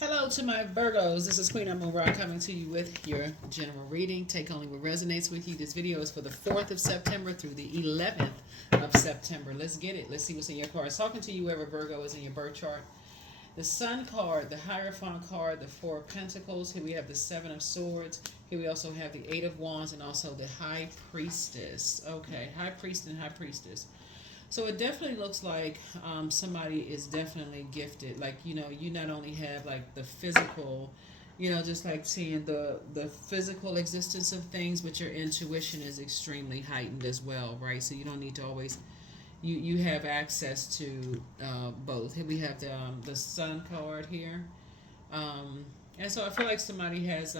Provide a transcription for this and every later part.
Hello to my Virgos. This is Queen Amun Ra coming to you with your general reading. Take only what resonates with you. This video is for the 4th of September through the 11th of September. Let's get it. Let's see what's in your cards. Talking to you wherever Virgo is in your birth chart. The Sun card, the Hierophant card, the Four of Pentacles. Here we have the Seven of Swords. Here we also have the Eight of Wands and also the High Priestess. Okay, High Priest and High Priestess. So it definitely looks like somebody is definitely gifted. Like, you not only have like the physical, just like seeing the physical existence of things, but your intuition is extremely heightened as well, right? So you don't need to always, you have access to both. Here we have the Sun card here. And so I feel like somebody has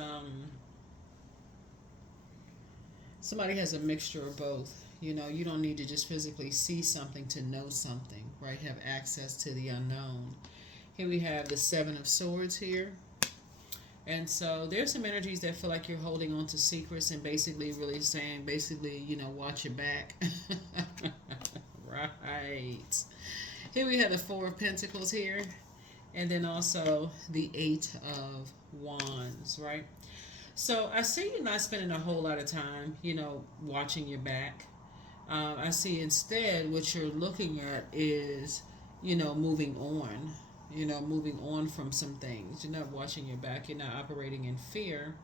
a mixture of both. You don't need to just physically see something to know something, right? Have access to the unknown. Here we have the Seven of Swords here. And so there's some energies that feel like you're holding on to secrets and basically really saying, watch your back. Right. Here we have the Four of Pentacles here. And then also the Eight of Wands, right? So I see you not spending a whole lot of time, watching your back. I see instead what you're looking at is, moving on, moving on from some things. You're not watching your back. You're not operating in fear.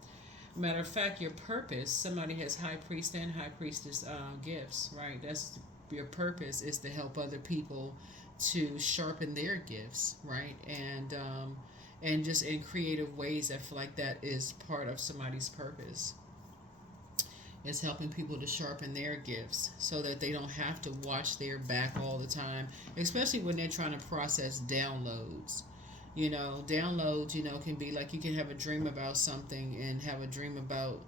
Matter of fact, your purpose, somebody has High Priest and High Priestess gifts, right? That's your purpose, is to help other people to sharpen their gifts, right? And just in creative ways. I feel like that is part of somebody's purpose. It's helping people to sharpen their gifts so that they don't have to watch their back all the time, especially when they're trying to process downloads. Downloads, can be like you can have a dream about something and have a dream about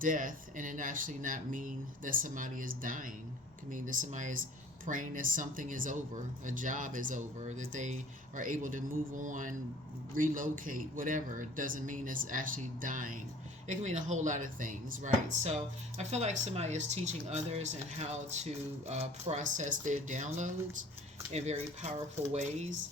death and it actually not mean that somebody is dying. It can mean that somebody is praying that something is over, a job is over, that they are able to move on, relocate, whatever. It doesn't mean it's actually dying. It can mean a whole lot of things, right? So I feel like somebody is teaching others and how to process their downloads in very powerful ways,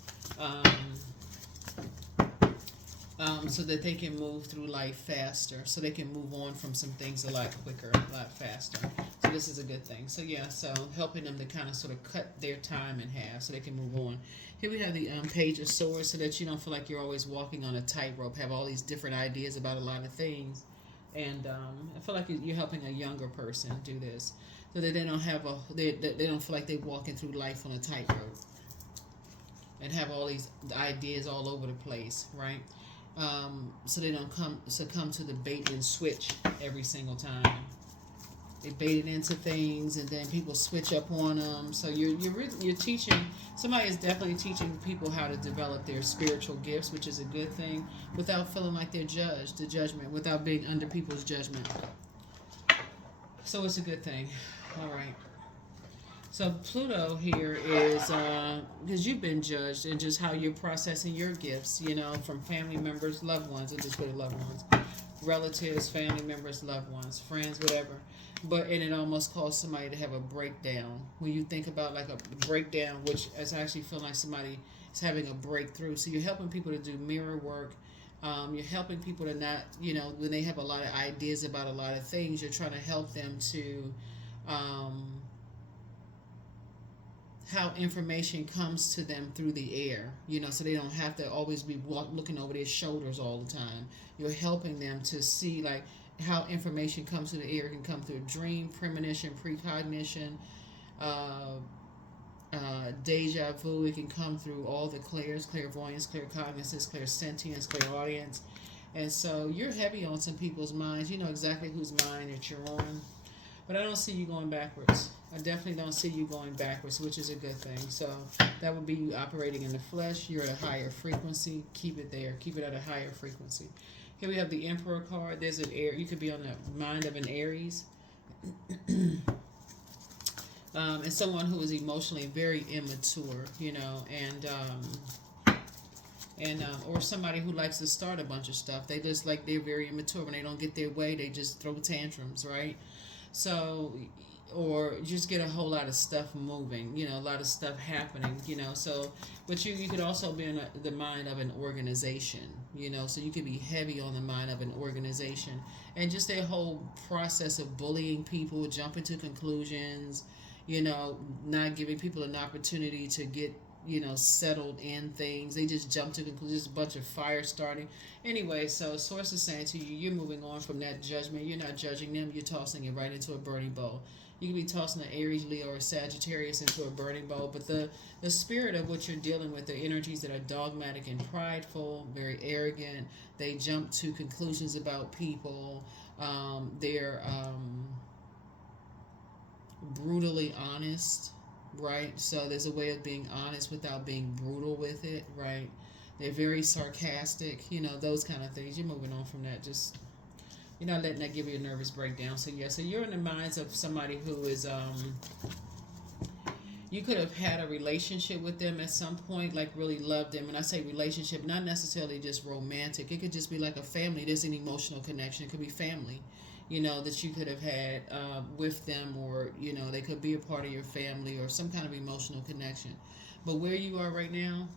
so that they can move through life faster, so they can move on from some things a lot quicker, a lot faster. So this is a good thing. So yeah, so helping them to kind of sort of cut their time in half so they can move on. Here we have the Page of Swords, so that you don't feel like you're always walking on a tightrope, have all these different ideas about a lot of things. And I feel like you're helping a younger person do this, so that they don't have they don't feel like they're walking through life on a tightrope and have all these ideas all over the place, right? So they don't succumb to the bait and switch every single time. They bait it into things, and then people switch up on them. So you're teaching. Somebody is definitely teaching people how to develop their spiritual gifts, which is a good thing, without feeling like they're judged, the judgment, without being under people's judgment. So it's a good thing. All right. So Pluto here is because you've been judged and just how you're processing your gifts, from family members, loved ones, and just put loved ones, relatives, family members, loved ones, friends, whatever. And it almost caused somebody to have a breakdown. When you think about like a breakdown, which is actually feeling like somebody is having a breakthrough. So you're helping people to do mirror work. You're helping people to not, when they have a lot of ideas about a lot of things, you're trying to help them to how information comes to them through the air, so they don't have to always be looking over their shoulders all the time. You're helping them to see like how information comes through the air. It can come through dream, premonition, precognition, deja vu. It can come through all the clairs, clairvoyance, claircognizance, clairsentience, clairaudience. And so you're heavy on some people's minds. You know exactly whose mind that you're on. But I don't see you going backwards. I definitely don't see you going backwards, which is a good thing. So that would be you operating in the flesh. You're at a higher frequency. Keep it there. Keep it at a higher frequency. Here we have the Emperor card. There's an air. You could be on the mind of an Aries. And someone who is emotionally very immature, or somebody who likes to start a bunch of stuff. They just they're very immature. When they don't get their way, they just throw tantrums, right? So or just get a whole lot of stuff moving, a lot of stuff happening, so, but you could also be in the mind of an organization, so you could be heavy on the mind of an organization, and just their whole process of bullying people, jumping to conclusions, not giving people an opportunity to get settled in things. They just jump to conclusions, a bunch of fire starting. Anyway, so source is saying to you, you're moving on from that judgment. You're not judging them. You're tossing it right into a burning bowl. You can be tossing an Aries, Leo, or Sagittarius into a burning bowl, but the spirit of what you're dealing with, the energies that are dogmatic and prideful, very arrogant, they jump to conclusions about people. They're brutally honest, right? So there's a way of being honest without being brutal with it, right? They're very sarcastic, those kind of things. You're moving on from that. Just, you're not letting that give you a nervous breakdown. So yeah, so you're in the minds of somebody who is, you could have had a relationship with them at some point, like really loved them. And I say relationship, not necessarily just romantic. It could just be like a family. There's an emotional connection. It could be family, that you could have had with them, or, they could be a part of your family or some kind of emotional connection. But where you are right now,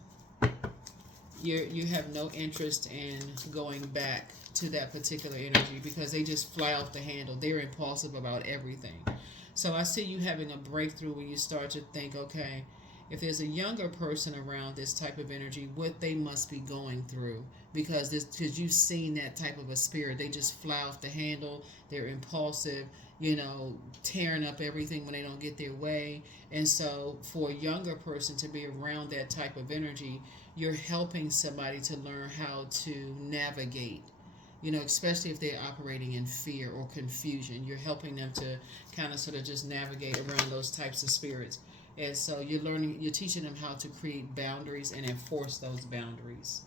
you have no interest in going back to that particular energy because they just fly off the handle. They're impulsive about everything. So I see you having a breakthrough where you start to think, okay, if there's a younger person around this type of energy, what they must be going through, because you've seen that type of a spirit. They just fly off the handle. They're impulsive, tearing up everything when they don't get their way. And so for a younger person to be around that type of energy, you're helping somebody to learn how to navigate, especially if they're operating in fear or confusion. You're helping them to kind of sort of just navigate around those types of spirits. And so you're teaching them how to create boundaries and enforce those boundaries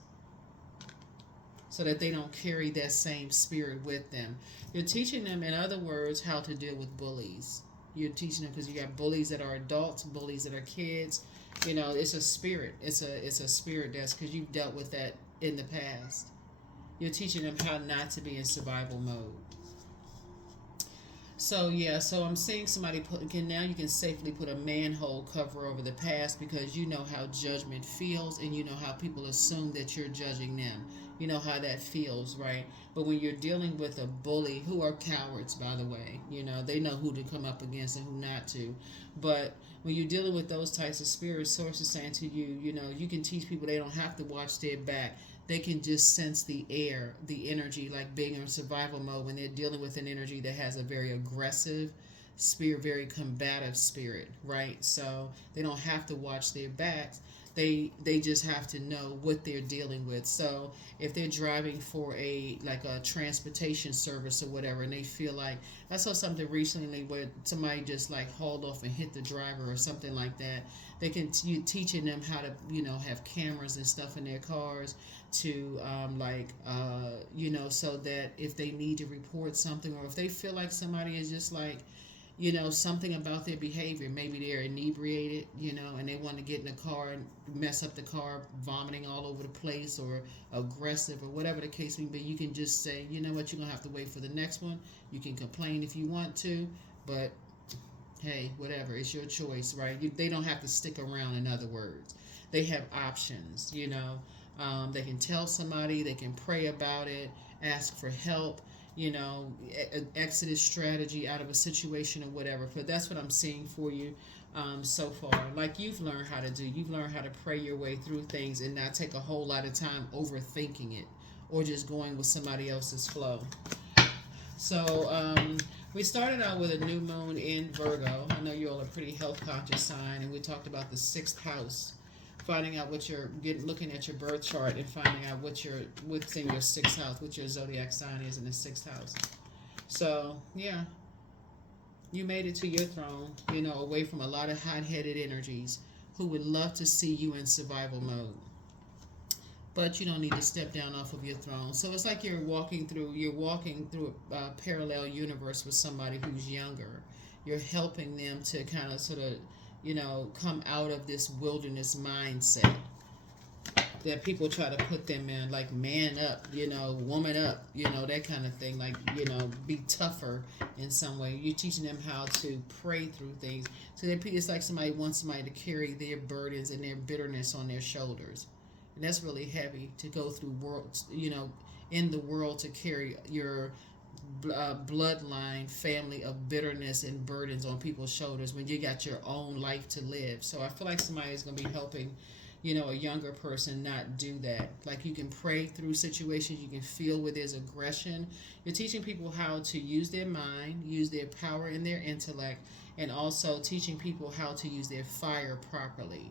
so that they don't carry that same spirit with them. You're teaching them, in other words, how to deal with bullies. You're teaching them, because you got bullies that are adults, bullies that are kids. It's a spirit. It's a spirit that's, because you've dealt with that in the past. You're teaching them how not to be in survival mode. So yeah, so I'm seeing somebody now you can safely put a manhole cover over the past, because you know how judgment feels, and you know how people assume that you're judging them. You know how that feels, right? But when you're dealing with a bully, who are cowards, by the way, they know who to come up against and who not to. But when you're dealing with those types of spirits, source is saying to you, you can teach people they don't have to watch their back. They can just sense the air, the energy, like being in survival mode when they're dealing with an energy that has a very aggressive spirit, very combative spirit, right? So they don't have to watch their backs. They just have to know what they're dealing with. So if they're driving for a transportation service or whatever, and they feel like, I saw something recently where somebody just like hauled off and hit the driver or something like that. They can teaching them how to have cameras and stuff in their cars to so that if they need to report something, or if they feel like somebody is just like something about their behavior. Maybe they're inebriated, and they want to get in the car and mess up the car, vomiting all over the place, or aggressive, or whatever the case may be. You can just say, you know what, you're going to have to wait for the next one. You can complain if you want to, but hey, whatever, it's your choice, right? They don't have to stick around, in other words. They have options, they can tell somebody, they can pray about it, ask for help, an exodus strategy out of a situation or whatever. But that's what I'm seeing for you so far. Like you've learned how to do. You've learned how to pray your way through things and not take a whole lot of time overthinking it or just going with somebody else's flow. So we started out with a new moon in Virgo. I know you all are pretty health conscious sign, and we talked about the 6th house. Finding out what looking at your birth chart and finding out what's in your 6th house, what your zodiac sign is in the 6th house. So yeah, you made it to your throne, away from a lot of hot-headed energies who would love to see you in survival mode. But you don't need to step down off of your throne. So it's like you're walking through a parallel universe with somebody who's younger. You're helping them to kind of sort of come out of this wilderness mindset. that people try to put them in, like man up, woman up, that kind of thing, like, be tougher in some way. You're teaching them how to pray through things. So it's like somebody wants somebody to carry their burdens and their bitterness on their shoulders. And that's really heavy to go through in the world, to carry your bloodline family of bitterness and burdens on people's shoulders when you got your own life to live. So I feel like somebody is going to be helping a younger person not do that. Like, you can pray through situations, you can feel where there's aggression. You're teaching people how to use their mind, use their power and their intellect, and also teaching people how to use their fire properly.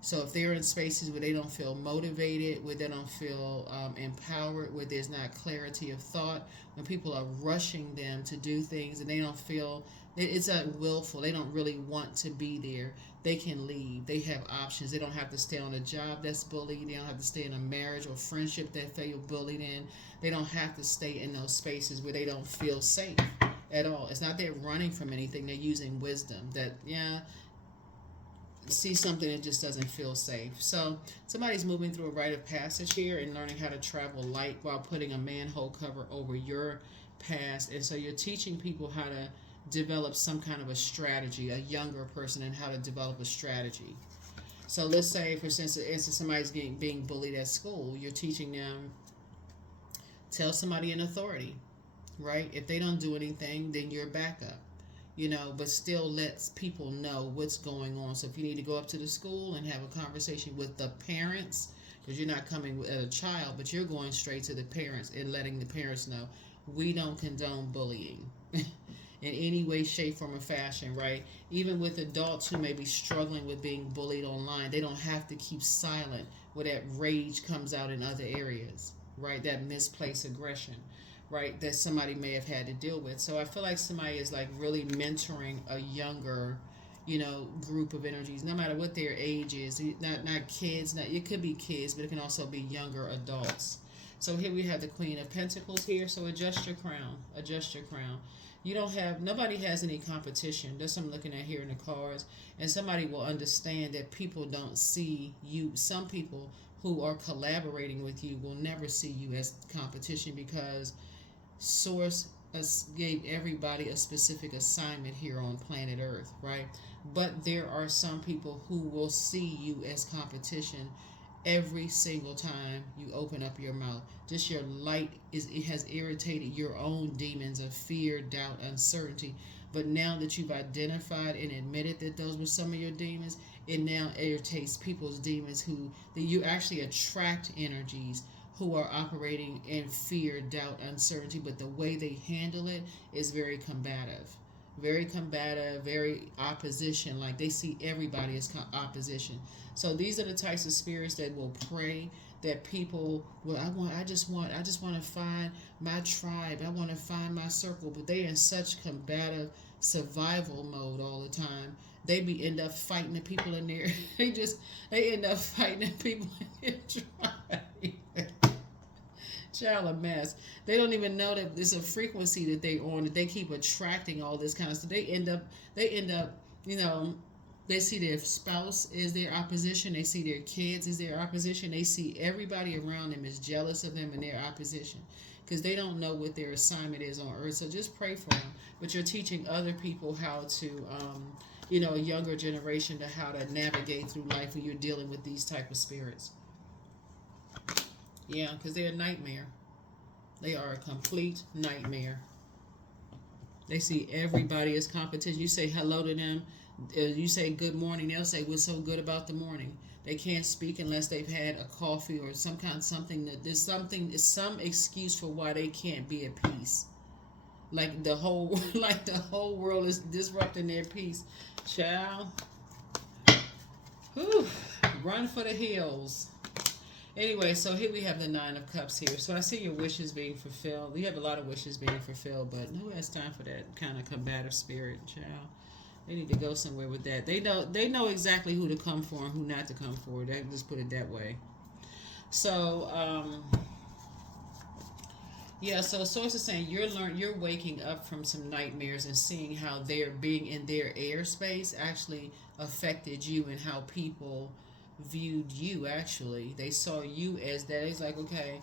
So if they're in spaces where they don't feel motivated, where they don't feel empowered, where there's not clarity of thought, when people are rushing them to do things and they don't feel, it's willful, they don't really want to be there, they can leave. They have options. They don't have to stay on a job that's bullied. They don't have to stay in a marriage or friendship that they feel bullied in. They don't have to stay in those spaces where they don't feel safe at all. It's not they're running from anything. They're using wisdom that, see something that just doesn't feel safe. So somebody's moving through a rite of passage here and learning how to travel light while putting a manhole cover over your past. And so you're teaching people how to develop some kind of a strategy, a younger person, and how to develop a strategy. So let's say, for instance, somebody's being bullied at school. You're teaching them, tell somebody in authority, right? If they don't do anything, then you're backup. But still lets people know what's going on. So if you need to go up to the school and have a conversation with the parents, because you're not coming with a child, but you're going straight to the parents and letting the parents know, we don't condone bullying in any way, shape, form, or fashion, right? Even with adults who may be struggling with being bullied online, they don't have to keep silent where that rage comes out in other areas, right? That misplaced aggression, right, that somebody may have had to deal with. So I feel like somebody is like really mentoring a younger, group of energies, no matter what their age is. Not kids, it could be kids, but it can also be younger adults. So here we have the Queen of Pentacles here. So adjust your crown. Adjust your crown. Nobody has any competition. That's what I'm looking at here in the cards. And somebody will understand that people don't see you. Some people who are collaborating with you will never see you as competition, because Source gave everybody a specific assignment here on planet Earth, right? But there are some people who will see you as competition every single time you open up your mouth. Just your light it has irritated your own demons of fear, doubt, uncertainty. But now that you've identified and admitted that those were some of your demons, it now irritates people's demons that you actually attract energies who are operating in fear, doubt, uncertainty, but the way they handle it is very combative, very opposition. Like, they see everybody as opposition. So these are the types of spirits that will pray that people, I just want to find my tribe. I want to find my circle, but they in such combative survival mode all the time. They end up fighting the people in there. They end up fighting the people in their tribe. Child, a mess. They don't even know that there's a frequency that they on, that they keep attracting all this kind of stuff. They end up, they see their spouse is their opposition. They see their kids as their opposition. They see everybody around them is jealous of them and their opposition, because they don't know what their assignment is on Earth. So just pray for them. But you're teaching other people how to, a younger generation, to how to navigate through life when you're dealing with these type of spirits. Yeah, because they're a nightmare. They are a complete nightmare. They see everybody as competition. You say hello to them, you say good morning, they'll say what's so good about the morning. They can't speak unless they've had a coffee or something that there's some excuse for why they can't be at peace. Like the whole world is disrupting their peace. Child, whew, run for the hills. Anyway, so here we have the Nine of Cups here. So I see your wishes being fulfilled. You have a lot of wishes being fulfilled, but who has time for that kind of combative spirit, child? They need to go somewhere with that. They know exactly who to come for and who not to come for. They just put it that way. So, so Source is saying you're waking up from some nightmares and seeing how they're being in their airspace actually affected you, and how people viewed you. Actually, they saw you as that. It's like, okay,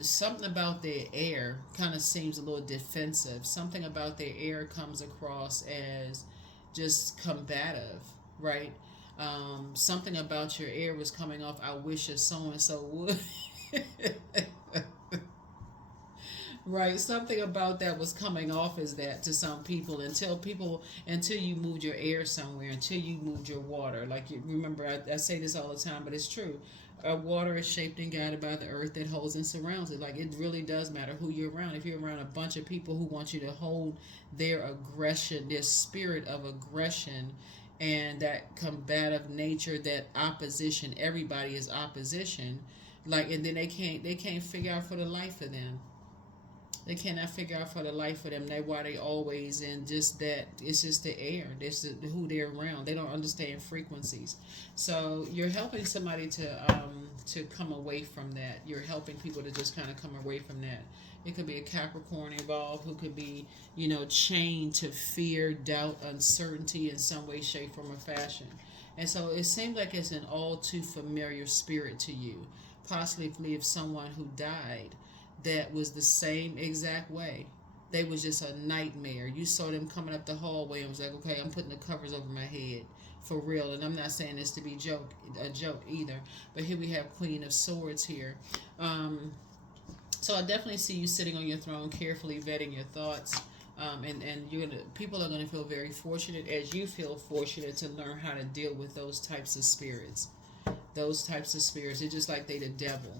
something about their air kind of seems a little defensive. Something about their air comes across as just combative, right? Something about your air was coming off. I wish a so and so would. Right, something about that was coming off as that to some until you moved your air somewhere, until you moved your water. Like, you remember, I say this all the time, but it's true. Water is shaped and guided by the earth that holds and surrounds it. Like, it really does matter who you're around. If you're around a bunch of people who want you to hold their aggression, their spirit of aggression, and that combative nature, that opposition, everybody is opposition. Like, and then they can't figure out for the life of them. They cannot figure out for the life of them. That's why they always in just that. It's just the air. This is who they're around. They don't understand frequencies. So you're helping somebody to come away from that. You're helping people to just kind of come away from that. It could be a Capricorn involved who could be, chained to fear, doubt, uncertainty in some way, shape, form, or fashion. And so it seems like it's an all too familiar spirit to you. Possibly of someone who died that was the same exact way. They was just a nightmare. You saw them coming up the hallway and was like, okay, I'm putting the covers over my head for real. And I'm not saying this to be a joke either. But here we have Queen of Swords here. So I definitely see you sitting on your throne, carefully vetting your thoughts. And people are gonna feel very fortunate, as you feel fortunate, to learn how to deal with those types of spirits. Those types of spirits, it's just like they the devil.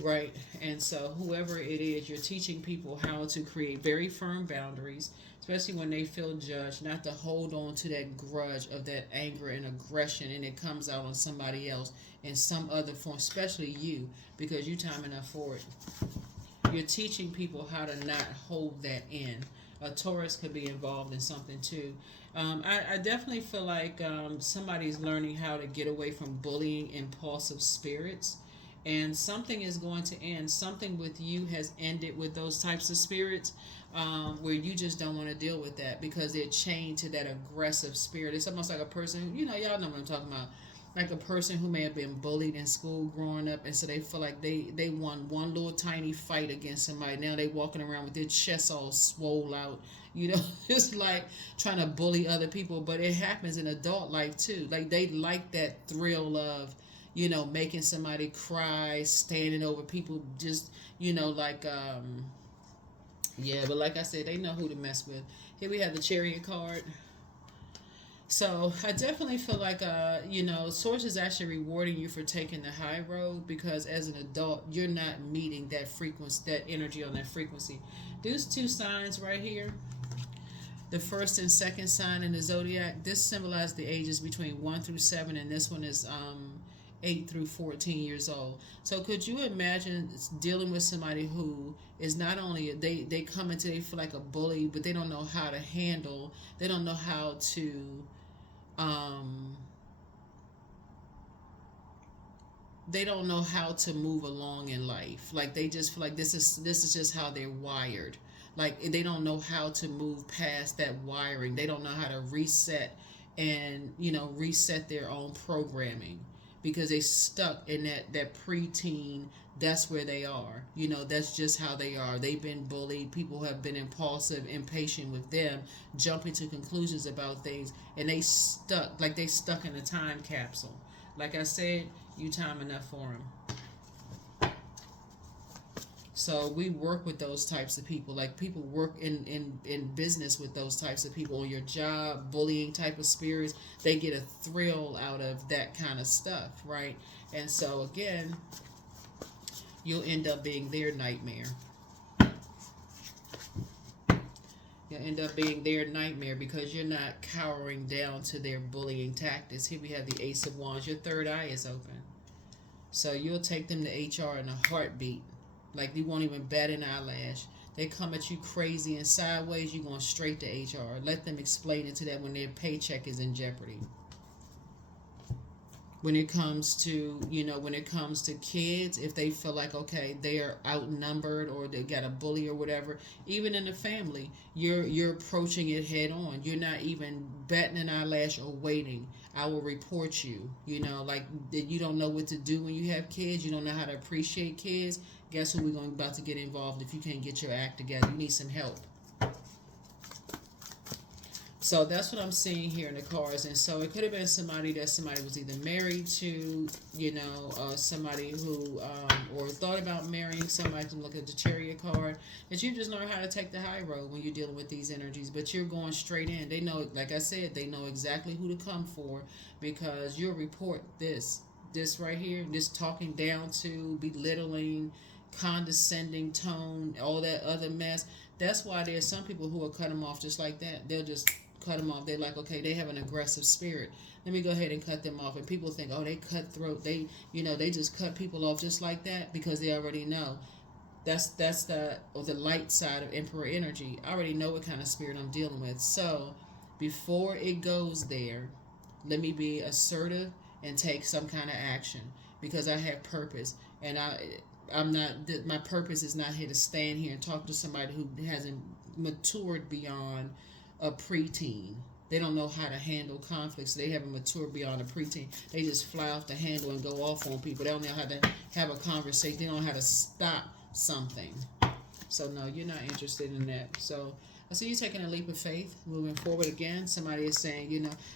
Right, and so whoever it is, you're teaching people how to create very firm boundaries, especially when they feel judged, not to hold on to that grudge of that anger and aggression, and it comes out on somebody else in some other form, especially you, because you time enough for it. You're teaching people how to not hold that in. A Taurus could be involved in something too. I definitely feel like somebody's learning how to get away from bullying impulsive spirits. And something is going to end. Something with you has ended with those types of spirits, where you just don't want to deal with that because they're chained to that aggressive spirit. It's almost like a person, y'all know what I'm talking about. Like a person who may have been bullied in school growing up, and so they feel like they won one little tiny fight against somebody. Now they walking around with their chest all swole out, just like trying to bully other people. But it happens in adult life too. Like, they like that thrill of, making somebody cry, standing over people, just, yeah, but like I said, they know who to mess with. Here we have the Chariot card. So I definitely feel like, Source is actually rewarding you for taking the high road, because as an adult, you're not meeting that frequency, that energy on that frequency. These two signs right here, the first and second sign in the zodiac, this symbolizes the ages between 1 through 7, and this one is 8 through 14 years old. So could you imagine dealing with somebody who is not only, they come into, they feel like a bully, but they don't know how to handle, they don't know how to, they don't know how to move along in life. Like, they just feel like this is just how they're wired. Like, they don't know how to move past that wiring. They don't know how to reset and, reset their own programming, because they stuck in that preteen. That's where they are. That's just how they are. They've been bullied. People have been impulsive, impatient with them, jumping to conclusions about things, and they stuck in a time capsule. Like I said, you time enough for them. So we work with those types of people. Like, people work in business with those types of people. On your job, bullying type of spirits, they get a thrill out of that kind of stuff, right? And so again, you'll end up being their nightmare. You'll end up being their nightmare because you're not cowering down to their bullying tactics. Here we have the Ace of Wands. Your third eye is open. So you'll take them to HR in a heartbeat. Like, you won't even bat an eyelash. They come at you crazy and sideways, you're going straight to HR. Let them explain it to them when their paycheck is in jeopardy. when it comes to, when it comes to kids, if they feel like, okay, they are outnumbered or they got a bully or whatever, even in the family, you're approaching it head on. You're not even batting an eyelash or waiting. I will report you. Like you don't know what to do when you have kids. You don't know how to appreciate kids. Guess who we're going about to get involved if you can't get your act together? You need some help. So that's what I'm seeing here in the cards. And so it could have been somebody was either married to, somebody who, or thought about marrying somebody. To look at the Chariot card, that you just learn how to take the high road when you're dealing with these energies. But you're going straight in. They know, like I said, they know exactly who to come for, because you'll report this right here, this talking down to, belittling, condescending tone, all that other mess. That's why there's some people who will cut them off just like that. They'll just cut them off. They're like, okay, they have an aggressive spirit. Let me go ahead and cut them off. And people think, oh, they cutthroat. They just cut people off just like that, because they already know. That's the light side of Emperor energy. I already know what kind of spirit I'm dealing with. So before it goes there, let me be assertive and take some kind of action, because I have purpose, and I'm not. My purpose is not here to stand here and talk to somebody who hasn't matured beyond a preteen. They don't know how to handle conflicts. They haven't matured beyond a preteen. They just fly off the handle and go off on people. They don't know how to have a conversation. They don't know how to stop something. So no, you're not interested in that. So I see you taking a leap of faith, moving forward again. Somebody is saying,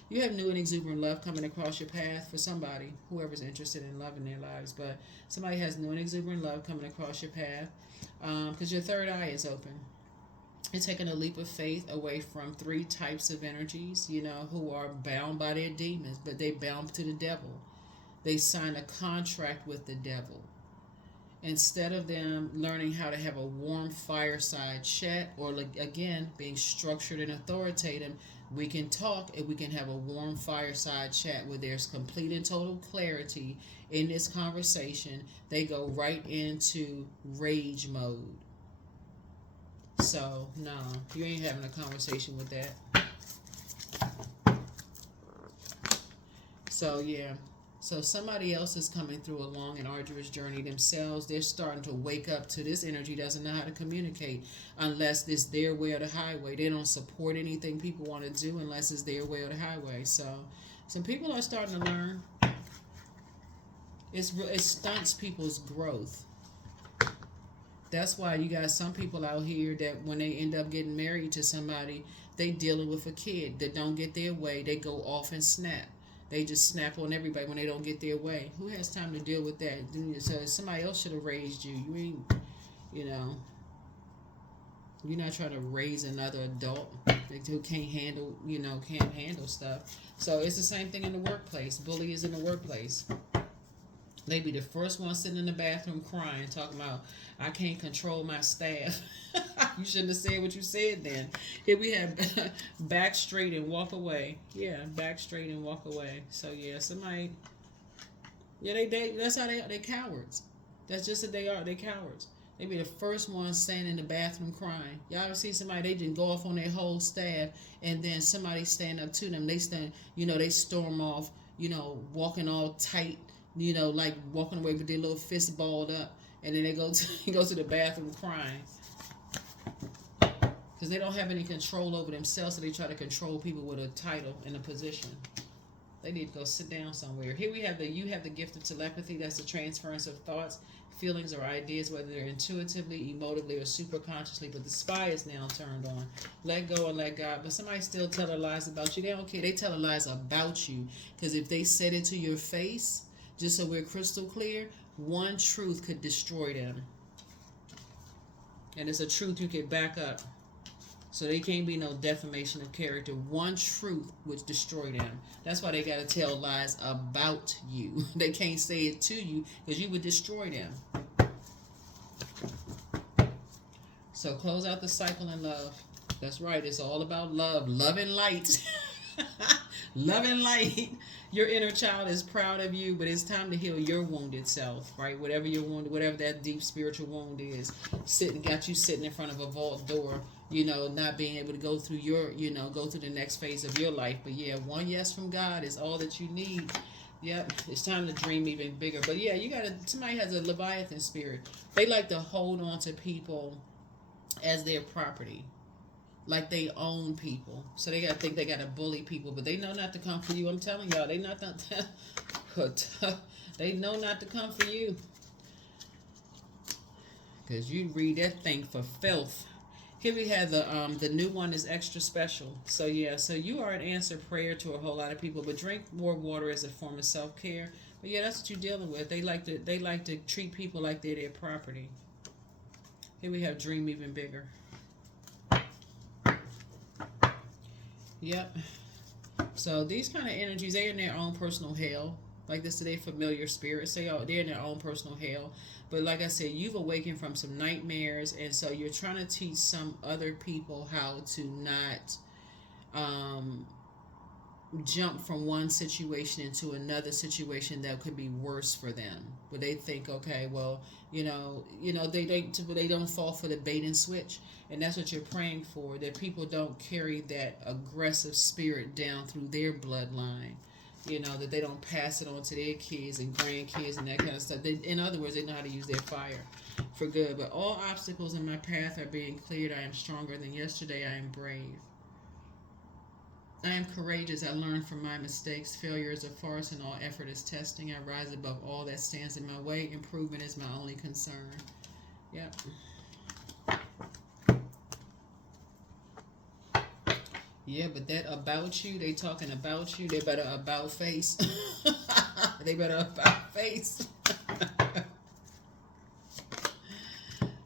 you have new and exuberant love coming across your path for somebody, whoever's interested in love in their lives. But somebody has new and exuberant love coming across your path, because your third eye is open. You're taking a leap of faith away from three types of energies, who are bound by their demons, but they bound to the devil. They sign a contract with the devil. Instead of them learning how to have a warm fireside chat, or again, being structured and authoritative, we can talk and we can have a warm fireside chat where there's complete and total clarity in this conversation. They go right into rage mode. So, no, you ain't having a conversation with that. So, yeah. So, somebody else is coming through a long and arduous journey themselves. They're starting to wake up to this energy, doesn't know how to communicate unless it's their way or the highway. They don't support anything people want to do unless it's their way or the highway. So, some people are starting to learn. It stunts people's growth. That's why you got some people out here that when they end up getting married to somebody, they dealing with a kid that don't get their way. They go off and snap. They just snap on everybody when they don't get their way. Who has time to deal with that? So somebody else should have raised you. You ain't, you're not trying to raise another adult who can't handle, can't handle stuff. So it's the same thing in the workplace. Bully is in the workplace. They be the first one sitting in the bathroom crying, talking about, I can't control my staff. You shouldn't have said what you said then. Here we have back straight and walk away. Yeah, back straight and walk away. So yeah, somebody, yeah, that's how they cowards. That's just what they are. They cowards. They be the first one standing in the bathroom crying. Y'all ever see somebody, they didn't go off on their whole staff, and then somebody stand up to them. They stand, they storm off, walking all tight, like walking away with their little fist balled up, and then they go to the bathroom crying because they don't have any control over themselves, so they try to control people with a title and a position. They need to go sit down somewhere. Here we have you have the gift of telepathy. That's the transference of thoughts, feelings, or ideas, whether they're intuitively, emotively, or superconsciously. But the spy is now turned on. Let go and let God. But somebody still tell lies about you. They don't care. They tell lies about you, because if they said it to your face, just so we're crystal clear, one truth could destroy them. And it's a truth you can back up. So there can't be no defamation of character. One truth would destroy them. That's why they got to tell lies about you. They can't say it to you because you would destroy them. So close out the cycle in love. That's right. It's all about love. Love and light. Love and light. Your inner child is proud of you, but it's time to heal your wounded self, right? Whatever your wound, whatever that deep spiritual wound is, got you sitting in front of a vault door, not being able to go through go through the next phase of your life. But yeah, one yes from God is all that you need Yep, it's time to dream even bigger. But yeah, you gotta. Somebody has a Leviathan spirit. They like to hold on to people as their property, like they own people. So they gotta think they gotta bully people, but they know not to come for you. I'm telling y'all, they not they know not to come for you, cause you read that thing for filth. Here we have the new one is extra special. So yeah, so you are an answered prayer to a whole lot of people, but drink more water as a form of self care. But yeah, that's what you're dealing with. They like to treat people like they're their property. Here we have dream even bigger. Yep. So these kind of energies, they're in their own personal hell. Like this today, familiar spirits. They're in their own personal hell. But like I said, you've awakened from some nightmares, and so you're trying to teach some other people how to not um, jump from one situation into another situation that could be worse for them. But they think, okay, well, they don't fall for the bait and switch, and that's what you're praying for. That people don't carry that aggressive spirit down through their bloodline. That they don't pass it on to their kids and grandkids and that kind of stuff. In other words, they know how to use their fire for good. But all obstacles in my path are being cleared. I am stronger than yesterday. I am brave. I am courageous. I learn from my mistakes. Failure is a farce and all effort is testing. I rise above all that stands in my way. Improvement is my only concern. Yep. Yeah, but that about you, they talking about you, they better about face. They better about face.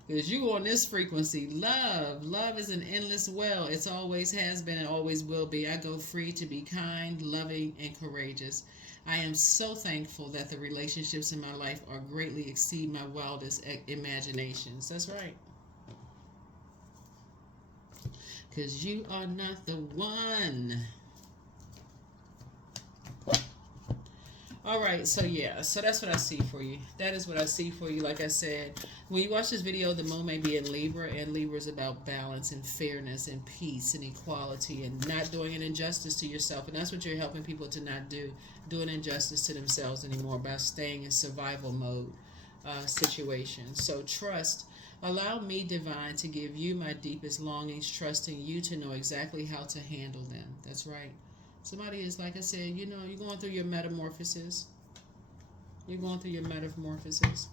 Because you on this frequency. Love is an endless well. It's always has been and always will be. I go free to be kind, loving, and courageous. I am so thankful that the relationships in my life are greatly exceed my wildest imaginations. That's right. Because you are not the one. All right, so yeah, so that's what I see for you. That is what I see for you. Like I said, when you watch this video, the moon may be in Libra, and Libra is about balance and fairness and peace and equality and not doing an injustice to yourself. And that's what you're helping people to not do an injustice to themselves anymore by staying in survival mode situations. So trust. Allow me, divine, to give you my deepest longings, trusting you to know exactly how to handle them. That's right. Somebody is, like I said, you're going through your metamorphosis. You're going through your metamorphosis.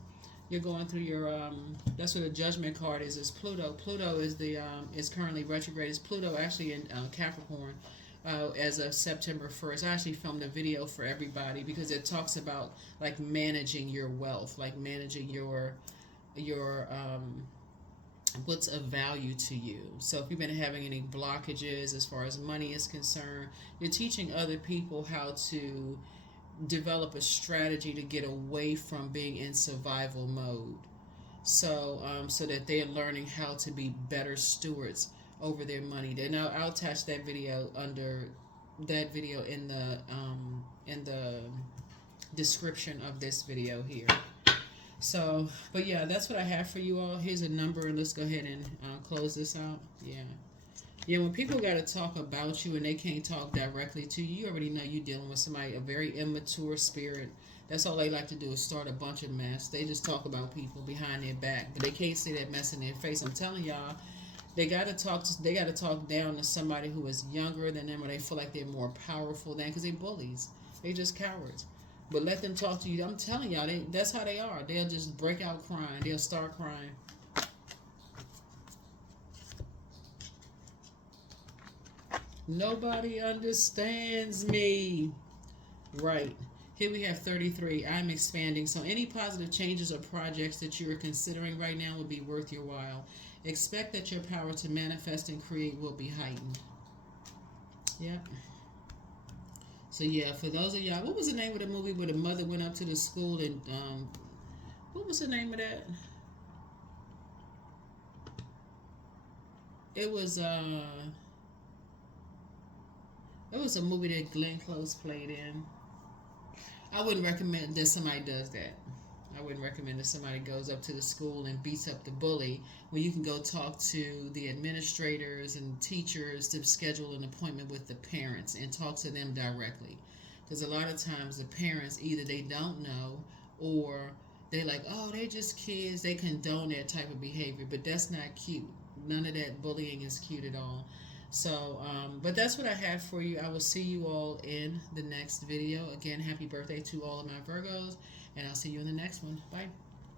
You're going through your, that's what the judgment card is Pluto. Pluto is currently retrograde. It's Pluto actually in Capricorn as of September 1st. I actually filmed a video for everybody because it talks about, like, managing your wealth, like managing your what's of value to you. So if you've been having any blockages as far as money is concerned, you're teaching other people how to develop a strategy to get away from being in survival mode. So so that they're learning how to be better stewards over their money. Then I'll attach that video under that video in the description of this video here. So, but yeah, that's what I have for you all. Here's a number, and let's go ahead and close this out. Yeah, when people got to talk about you and they can't talk directly to you, you already know you're dealing with somebody, a very immature spirit. That's all they like to do is start a bunch of mess. They just talk about people behind their back, but they can't say that mess in their face. I'm telling y'all, they got to talk down to somebody who is younger than them, or they feel like they're more powerful than, because they're bullies. They just cowards. But let them talk to you. I'm telling y'all, that's how they are. They'll just break out crying. They'll start crying. Nobody understands me. Right. Here we have 33. I'm expanding. So any positive changes or projects that you are considering right now will be worth your while. Expect that your power to manifest and create will be heightened. Yep. So yeah, for those of y'all, what was the name of the movie where the mother went up to the school and what was the name of that? It was a movie that Glenn Close played in. I wouldn't recommend that somebody does that. I wouldn't recommend that somebody goes up to the school and beats up the bully when you can go talk to the administrators and teachers to schedule an appointment with the parents and talk to them directly. Because a lot of times the parents, either they don't know, or they like, oh, they just kids, they condone that type of behavior, but that's not cute. None of that bullying is cute at all. So, but that's what I have for you. I will see you all in the next video. Again, happy birthday to all of my Virgos, and I'll see you in the next one. Bye.